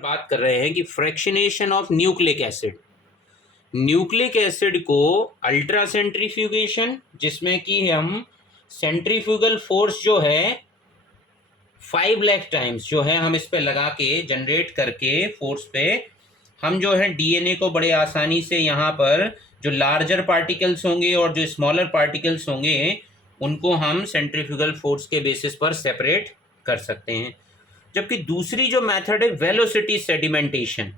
बात कर रहे हैं कि fractionation of nucleic acid. Nucleic acid को अल्ट्रा सेंट्रीफ्यूगेशन, जिसमें कि हम सेंट्रीफ्यूगल फोर्स जो है 5 लाख टाइम्स जो है हम इस पे लगा के जनरेट करके फोर्स पे हम जो है डीएनए को बड़े आसानी से यहाँ पर जो लार्जर पार्टिकल्स होंगे और जो स्मॉलर पार्टिकल्स होंगे उनको हम सेंट्रीफ्यूगल फोर्स के बेसिस पर सेपरेट कर सकते हैं। जबकि दूसरी जो मेथड है वेलोसिटी सेडिमेंटेशन,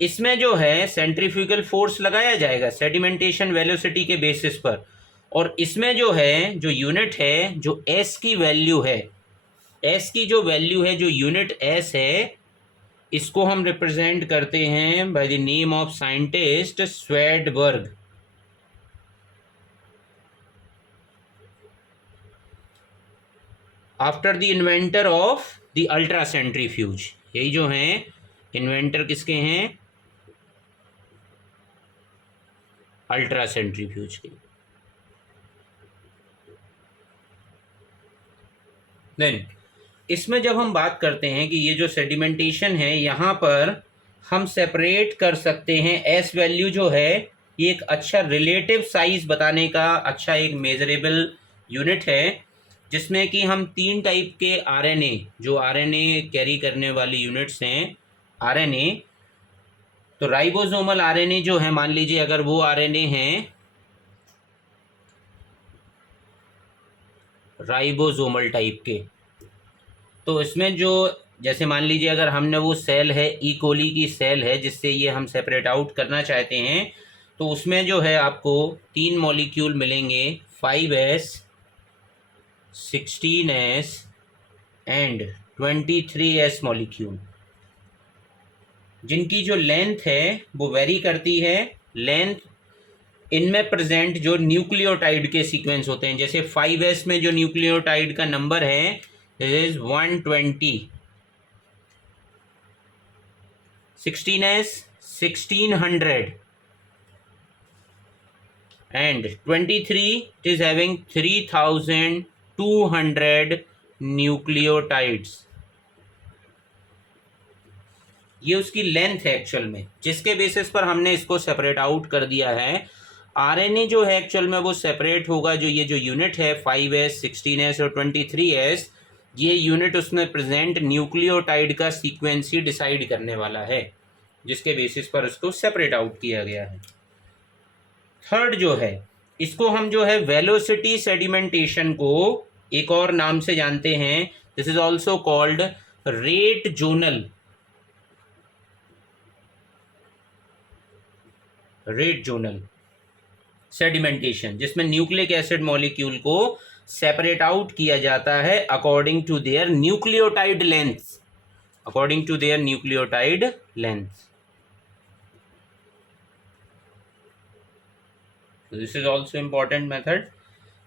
इसमें जो है सेंट्रीफ्यूगल फोर्स लगाया जाएगा सेडिमेंटेशन वेलोसिटी के बेसिस पर, और इसमें जो है जो यूनिट है जो एस की वैल्यू है, एस की जो वैल्यू है जो यूनिट एस है, इसको हम रिप्रेजेंट करते हैं by the name of scientist Svedberg. After the inventor of the ultra centrifuge, यही जो हैं इन्वेंटर किसके हैं, अल्ट्रा सेंट्रीफ्यूज के। देन इसमें जब हम बात करते हैं कि ये जो सेडिमेंटेशन है यहाँ पर हम सेपरेट कर सकते हैं, एस वैल्यू जो है ये एक अच्छा रिलेटिव साइज बताने का अच्छा एक मेजरेबल यूनिट है, जिसमें कि हम 3 टाइप के आरएनए, जो आरएनए कैरी करने वाली यूनिट्स हैं आरएनए, तो राइबोसोमल आरएनए जो है, मान लीजिए अगर वो आरएनए हैं राइबोसोमल टाइप के, तो इसमें जो जैसे मान लीजिए अगर हमने वो सेल है ई कोली की सेल है जिससे ये हम सेपरेट आउट करना चाहते हैं, तो उसमें जो है आपको 3 मॉलिक्यूल मिलेंगे, 5s, 16s and 23s molecule, जिनकी जो लेंथ है वो वेरी करती है। लेंथ इनमें प्रेजेंट जो न्यूक्लियोटाइड के सीक्वेंस होते हैं, जैसे 5s में जो न्यूक्लियोटाइड का नंबर है is 120, 16s 1600 and 23 it is having 3200 nucleotides. ये उसकी लेंथ है एक्चुअल में, जिसके बेसिस पर हमने इसको सेपरेट आउट कर दिया है। आरएनए जो है एक्चुअल में वो सेपरेट होगा, जो ये जो यूनिट है 5s, 16s और 23s, ये यूनिट उसमें प्रेजेंट न्यूक्लियोटाइड का सीक्वेंस ही डिसाइड करने वाला है, जिसके बेसिस पर उसको सेपरेट आउट किया गया है। थर्ड जो है इसको हम जो है वेलोसिटी सेडिमेंटेशन को एक और नाम से जानते हैं, this is also called rate zonal, rate zonal sedimentation, जिसमें न्यूक्लिक एसिड मॉलिक्यूल को सेपरेट आउट किया जाता है according to their nucleotide length, according to their nucleotide length. This is also important method.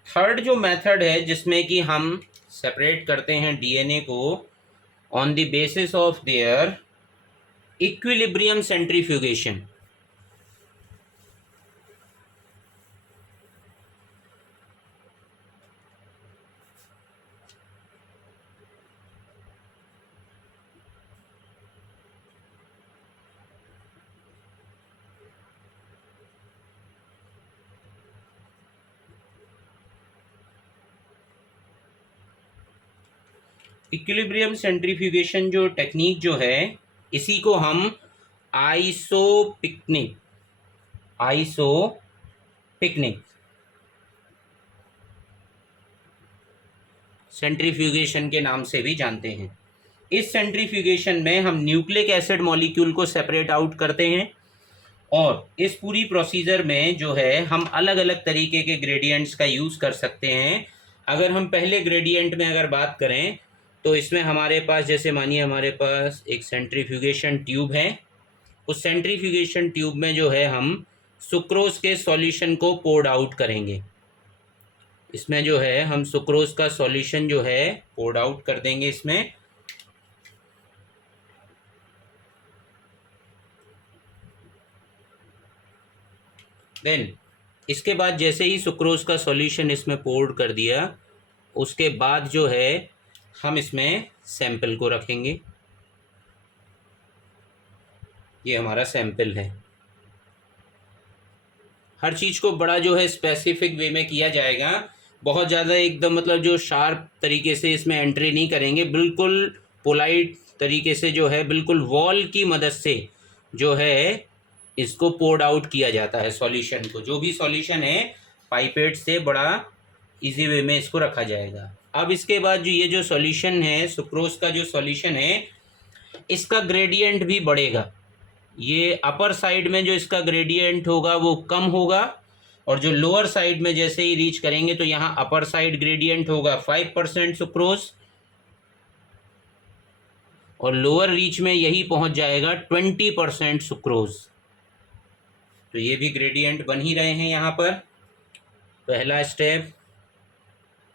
Third जो मेथड है जिसमें कि हम सेपरेट करते हैं डीएनए को on the basis of their equilibrium centrifugation. Equilibrium centrifugation जो टेक्निक जो है, इसी को हम आइसोपिकनिक सेंट्रीफ्यूगेशन के नाम से भी जानते हैं। इस सेंट्रीफ्यूगेशन में हम न्यूक्लिक एसिड मॉलिक्यूल को सेपरेट आउट करते हैं, और इस पूरी प्रोसीजर में जो है हम अलग अलग तरीके के ग्रेडियंट्स का यूज़ कर सकते हैं। अगर हम पहले ग्रेडियंट में अगर बात करें तो इसमें हमारे पास, जैसे मानिए हमारे पास एक सेंट्रीफ्यूगेशन ट्यूब है, उस सेंट्रीफ्यूगेशन ट्यूब में जो है हम सुक्रोज के सॉल्यूशन को पोर्ड आउट करेंगे। इसमें जो है हम सुक्रोज का सॉल्यूशन जो है पोर्ड आउट कर देंगे इसमें। देन इसके बाद जैसे ही सुक्रोज का सॉल्यूशन इसमें पोर्ड कर दिया, उसके बाद जो है हम इसमें सैंपल को रखेंगे। ये हमारा सैंपल है। हर चीज़ को बड़ा जो है स्पेसिफिक वे में किया जाएगा, बहुत ज़्यादा एकदम मतलब जो शार्प तरीके से इसमें एंट्री नहीं करेंगे, बिल्कुल पोलाइट तरीके से जो है बिल्कुल वॉल की मदद से जो है इसको पोर्ड आउट किया जाता है सॉल्यूशन को। जो भी सॉल्यूशन है पाइपेट से बड़ा इजी वे में इसको रखा जाएगा। अब इसके बाद जो ये जो सॉल्यूशन है सुक्रोज का जो सॉल्यूशन है इसका ग्रेडियंट भी बढ़ेगा। ये अपर साइड में जो इसका ग्रेडियंट होगा वो कम होगा, और जो लोअर साइड में जैसे ही रीच करेंगे तो यहाँ अपर साइड ग्रेडियंट होगा 5% सुक्रोज, और लोअर रीच में यही पहुँच जाएगा 20% सुक्रोज। तो ये भी ग्रेडियंट बन ही रहे हैं यहाँ पर। पहला स्टेप,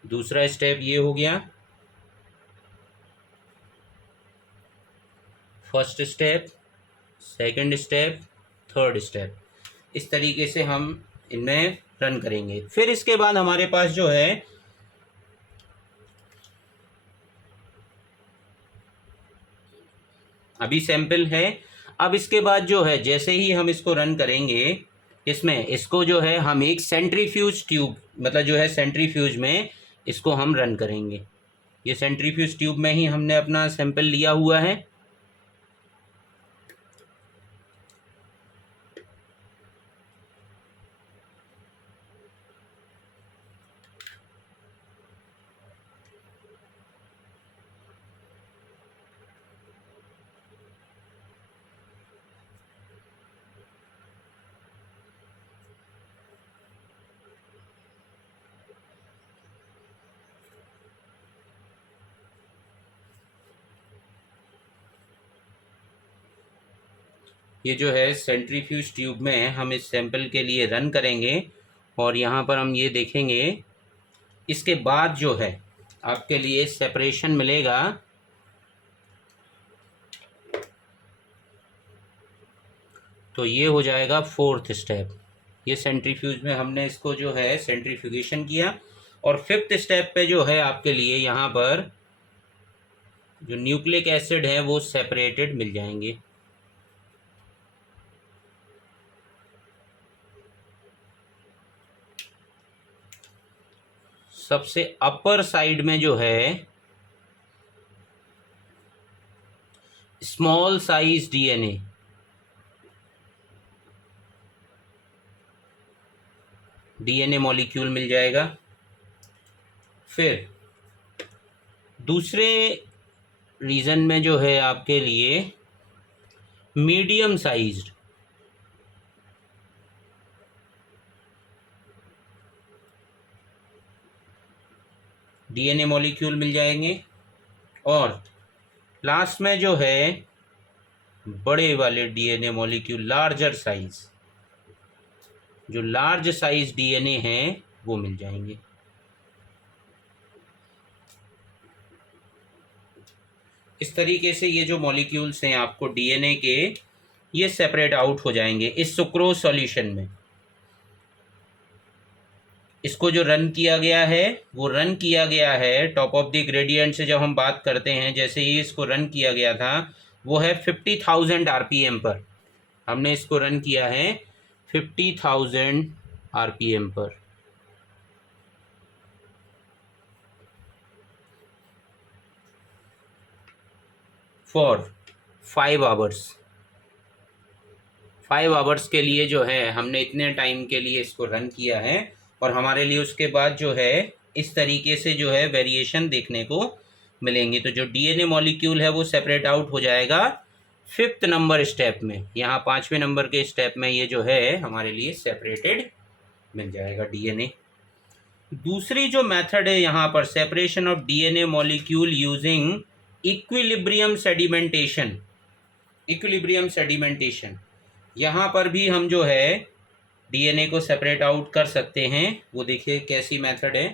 दूसरा स्टेप ये हो गया, first step, second step, third step. इस तरीके से हम इनमें रन करेंगे। फिर इसके बाद हमारे पास जो है अभी सैंपल है। अब इसके बाद जो है जैसे ही हम इसको रन करेंगे इसमें, इसको जो है हम एक सेंट्रीफ्यूज ट्यूब मतलब जो है सेंट्रीफ्यूज में इसको हम रन करेंगे। ये सेंट्रीफ्यूज ट्यूब में ही हमने अपना सैंपल लिया हुआ है। ये जो है सेंट्रीफ्यूज ट्यूब में हम इस सैंपल के लिए रन करेंगे, और यहाँ पर हम ये देखेंगे इसके बाद जो है आपके लिए सेपरेशन मिलेगा। तो ये हो जाएगा फोर्थ स्टेप। ये सेंट्रीफ्यूज में हमने इसको जो है सेंट्रीफ्यूगेशन किया, और फिफ्थ स्टेप पे जो है आपके लिए यहाँ पर जो न्यूक्लिक एसिड है वो सेपरेटेड मिल जाएंगे। सबसे अपर साइड में जो है small size DNA, DNA molecule मिल जाएगा। फिर दूसरे रीजन में जो है आपके लिए मीडियम साइज्ड डीएनए मॉलिक्यूल मिल जाएंगे, और लास्ट में जो है बड़े वाले डीएनए मॉलिक्यूल लार्जर साइज, जो लार्ज साइज डीएनए हैं वो मिल जाएंगे। इस तरीके से ये जो मॉलिक्यूल्स हैं आपको डीएनए के, ये सेपरेट आउट हो जाएंगे इस सुक्रोज सॉल्यूशन में। इसको जो रन किया गया है वो रन किया गया है टॉप ऑफ द ग्रेडियंट से जब हम बात करते हैं, जैसे ही इसको रन किया गया था वो है 50,000 आरपीएम पर। हमने इसको रन किया है 50,000 आरपीएम पर फॉर 5 आवर्स। 5 आवर्स के लिए जो है हमने इतने टाइम के लिए इसको रन किया है, और हमारे लिए उसके बाद जो है इस तरीके से जो है वेरिएशन देखने को मिलेंगी। तो जो डीएनए मॉलिक्यूल है वो सेपरेट आउट हो जाएगा फिफ्थ नंबर स्टेप में। यहाँ 5वें नंबर के स्टेप में ये जो है हमारे लिए सेपरेटेड मिल जाएगा डीएनए। दूसरी जो मेथड है यहाँ पर separation of DNA molecule using equilibrium sedimentation. Equilibrium sedimentation, यहाँ पर भी हम जो है डीएनए को सेपरेट आउट कर सकते हैं। वो देखिए कैसी मेथड है।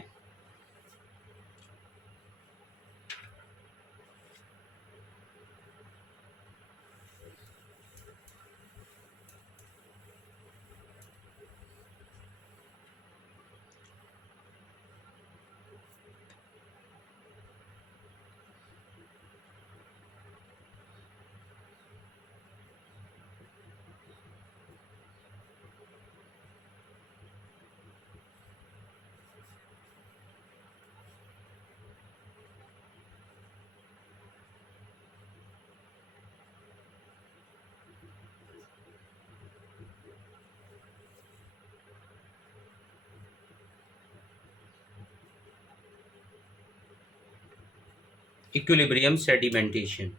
Equilibrium sedimentation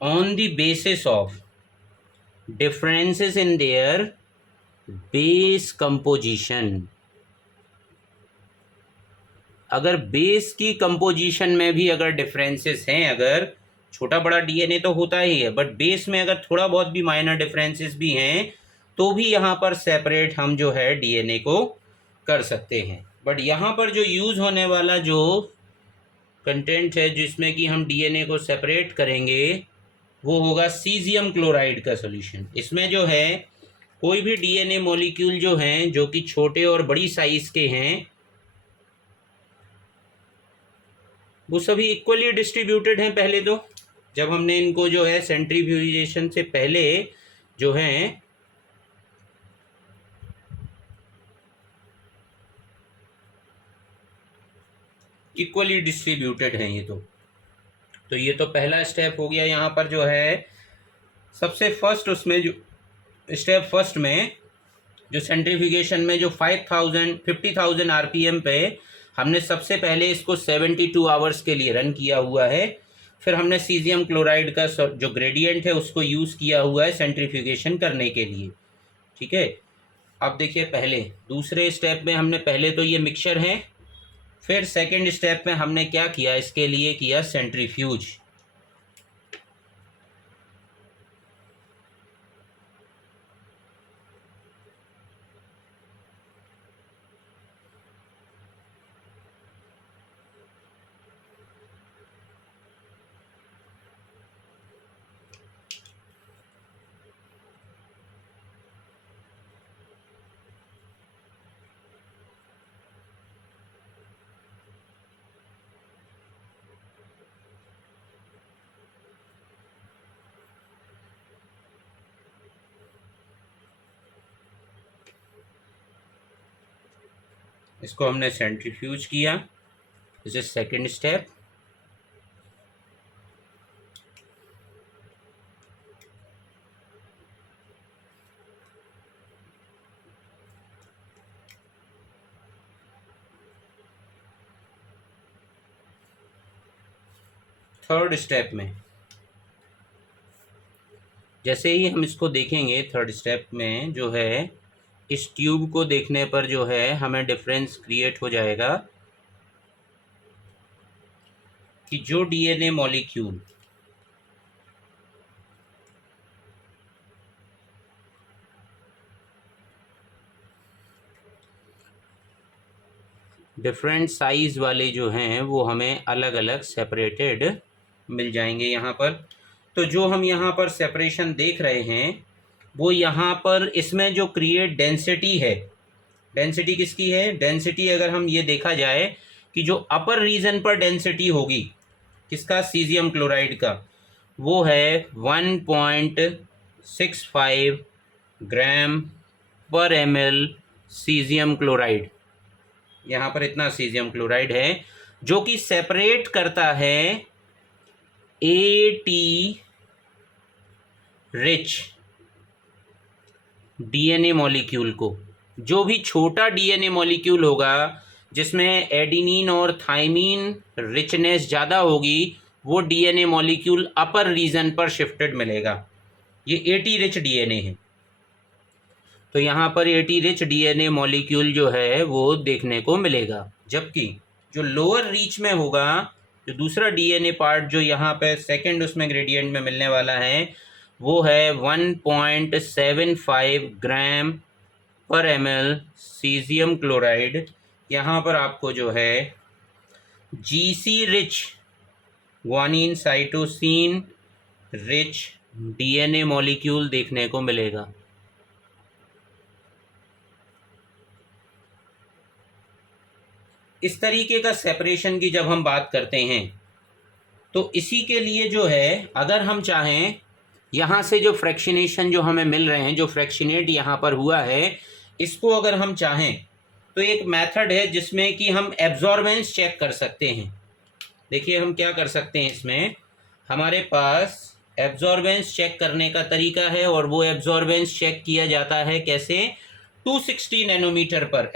on the basis of differences in their base composition. अगर बेस की कंपोजिशन में भी अगर डिफरेंसेस हैं, अगर छोटा बड़ा डीएनए तो होता ही है, बट बेस में अगर थोड़ा बहुत भी माइनर डिफरेंसेस भी हैं तो भी यहाँ पर सेपरेट हम जो है डीएनए को कर सकते हैं। बट यहाँ पर जो यूज़ होने वाला जो कंटेंट है जिसमें कि हम डीएनए को सेपरेट करेंगे वो होगा सीजियम क्लोराइड का सॉल्यूशन। इसमें जो है कोई भी डीएनए मॉलिक्यूल जो हैं जो कि छोटे और बड़ी साइज़ के हैं वो सभी इक्वली डिस्ट्रीब्यूटेड हैं। पहले तो जब हमने इनको जो है सेंट्रीफ्यूजेशन से पहले जो हैं इक्वली डिस्ट्रीब्यूटेड हैं ये तो ये तो पहला स्टेप हो गया। यहाँ पर जो है सबसे फर्स्ट उसमें जो स्टेप फर्स्ट में जो सेंट्रीफ्यूगेशन में जो 50,000 आरपीएम पे हमने सबसे पहले इसको 72 आवर्स के लिए रन किया हुआ है। फिर हमने सीजियम क्लोराइड का जो ग्रेडियंट है उसको यूज़ किया हुआ है सेंट्रीफ्यूगेशन करने के लिए। ठीक है, अब देखिए पहले दूसरे स्टेप में हमने पहले तो ये मिक्सचर है, फिर सेकंड स्टेप में हमने क्या किया, इसके लिए किया सेंट्रीफ्यूज। इसको हमने सेंट्रीफ्यूज किया, this is second step. Third step में जैसे ही हम इसको देखेंगे, थर्ड स्टेप में जो है इस ट्यूब को देखने पर जो है हमें डिफरेंस क्रिएट हो जाएगा कि जो डीएनए मॉलिक्यूल डिफरेंट साइज़ वाले जो हैं वो हमें अलग अलग सेपरेटेड मिल जाएंगे यहाँ पर। तो जो हम यहाँ पर सेपरेशन देख रहे हैं वो यहाँ पर इसमें जो क्रिएट डेंसिटी है, डेंसिटी किसकी है, डेंसिटी अगर हम ये देखा जाए कि जो अपर रीजन पर डेंसिटी होगी किसका, सीजियम क्लोराइड का, वो है 1.65 ग्राम पर ml सीजियम क्लोराइड। यहाँ पर इतना सीजियम क्लोराइड है जो कि सेपरेट करता है AT रिच डीएनए मॉलिक्यूल को। जो भी छोटा डीएनए मॉलिक्यूल होगा जिसमें एडिनिन और थाइमीन रिचनेस ज़्यादा होगी वो डीएनए मॉलिक्यूल अपर रीजन पर शिफ्टेड मिलेगा। ये AT रिच डीएनए है, तो यहाँ पर AT रिच डीएनए मॉलिक्यूल जो है वो देखने को मिलेगा। जबकि जो लोअर रीच में होगा, जो दूसरा डीएनए पार्ट जो यहाँ पे सेकंड उसमें ग्रेडियंट में मिलने वाला है वो है 1.75 ग्राम पर ml सीजियम क्लोराइड। यहाँ पर आपको जो है GC rich guanine cytosine rich DNA molecule देखने को मिलेगा। इस तरीके का सेपरेशन की जब हम बात करते हैं तो इसी के लिए जो है अगर हम चाहें यहाँ से जो फ्रैक्शनेशन जो हमें मिल रहे हैं, जो फ्रैक्शनेट यहाँ पर हुआ है, इसको अगर हम चाहें तो एक मेथड है जिसमें कि हम एब्जॉर्बेंस चेक कर सकते हैं। देखिए हम क्या कर सकते हैं, इसमें हमारे पास एब्जॉर्बेंस चेक करने का तरीका है और वो एब्जॉर्बेंस चेक किया जाता है कैसे, 260 नैनोमीटर पर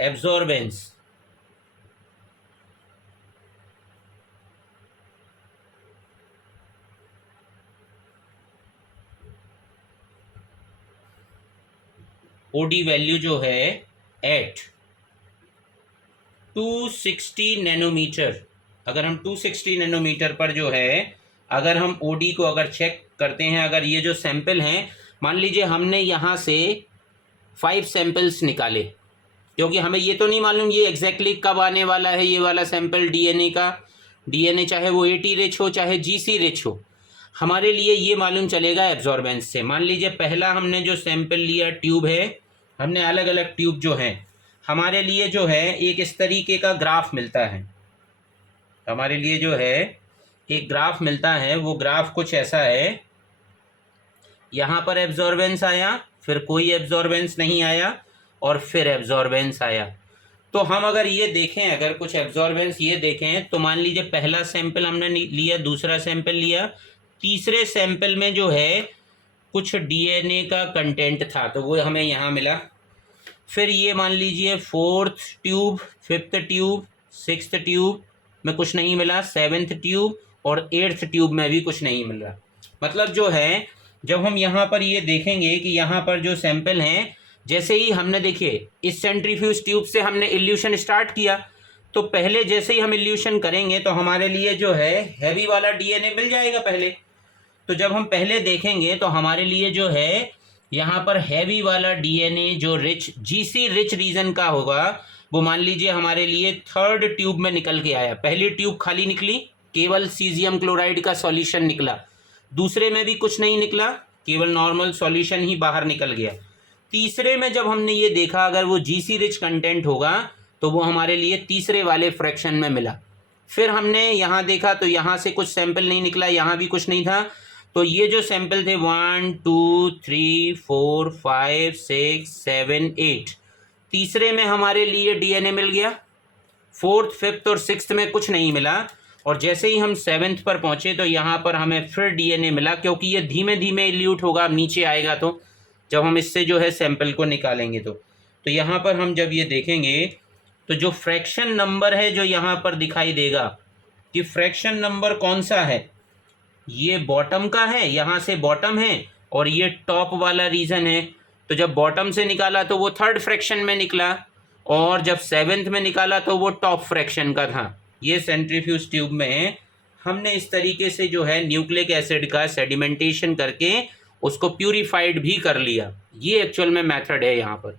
ओडी वैल्यू जो है एट 260 नैनोमीटर, अगर हम 260 नैनोमीटर पर जो है अगर हम ओडी को अगर चेक करते हैं, अगर ये जो सैंपल हैं, मान लीजिए हमने यहाँ से 5 सैंपल्स निकाले, क्योंकि हमें ये तो नहीं मालूम ये एग्जैक्टली कब आने वाला है ये वाला सैंपल डीएनए का, डीएनए चाहे वो 80 रिच हो चाहे जीसी रिच हो, हमारे लिए ये मालूम चलेगा एब्जॉर्बेंस से। मान लीजिए पहला हमने जो सैंपल लिया ट्यूब है, हमने अलग अलग ट्यूब जो हैं, हमारे लिए जो है एक इस तरीके का ग्राफ मिलता है, हमारे लिए जो है एक ग्राफ मिलता है, वो ग्राफ कुछ ऐसा है, यहाँ पर एब्जॉर्बेंस आया, फिर कोई एब्जॉर्बेंस नहीं आया, और फिर एब्जॉर्बेंस आया। तो हम अगर ये देखें, अगर कुछ एब्जॉर्बेंस ये देखें, तो मान लीजिए पहला सैंपल हमने लिया, दूसरा सैंपल लिया, तीसरे सैंपल में जो है कुछ डीएनए का कंटेंट था, तो वो हमें यहाँ मिला। फिर ये मान लीजिए 4th tube, 5th tube, 6th tube में कुछ नहीं मिला, 7th ट्यूब और 8th ट्यूब में भी कुछ नहीं मिल रहा। मतलब जो है जब हम यहाँ पर ये देखेंगे कि यहाँ पर जो सैंपल हैं, जैसे ही हमने देखिए इस सेंट्रीफ्यूज ट्यूब से हमने इल्यूशन स्टार्ट किया, तो पहले जैसे ही हम इल्यूशन करेंगे तो हमारे लिए जो है हैवी वाला डीएनए मिल जाएगा पहले। तो जब हम पहले देखेंगे तो हमारे लिए जो है यहाँ पर हैवी वाला डीएनए जो रिच जीसी रिच रीजन का होगा, वो मान लीजिए हमारे लिए 3rd ट्यूब में निकल के आया। पहली ट्यूब खाली निकली, केवल सीजियम क्लोराइड का सॉल्यूशन निकला, दूसरे में भी कुछ नहीं निकला, केवल नॉर्मल सॉल्यूशन ही बाहर निकल गया। तीसरे में जब हमने ये देखा अगर वो जीसी रिच कंटेंट होगा तो वो हमारे लिए तीसरे वाले फ्रैक्शन में मिला। फिर हमने यहाँ देखा तो यहाँ से कुछ सैंपल नहीं निकला, यहाँ भी कुछ नहीं था, तो ये जो सैंपल थे 1 2 3 4 5 6 7 8, तीसरे में हमारे लिए डीएनए मिल गया, 4th 5th और 6th में कुछ नहीं मिला, और जैसे ही हम 7th पर पहुँचे तो यहाँ पर हमें फिर डीएनए मिला, क्योंकि ये धीमे धीमे इल्यूट होगा, नीचे आएगा, तो जब हम इससे जो है सैंपल को निकालेंगे तो यहाँ पर हम जब ये देखेंगे तो जो फ्रैक्शन नंबर है जो यहाँ पर दिखाई देगा कि फ्रैक्शन नंबर कौन सा है, ये बॉटम का है, यहाँ से बॉटम है, और ये टॉप वाला रीजन है। तो जब बॉटम से निकाला तो वो 3rd फ्रैक्शन में निकला, और जब 7th में निकाला तो वो टॉप फ्रैक्शन का था। ये सेंट्रीफ्यूज ट्यूब में हमने इस तरीके से जो है न्यूक्लिक एसिड का सेडिमेंटेशन करके उसको प्यूरिफाइड भी कर लिया। ये एक्चुअल में मेथड है यहाँ पर।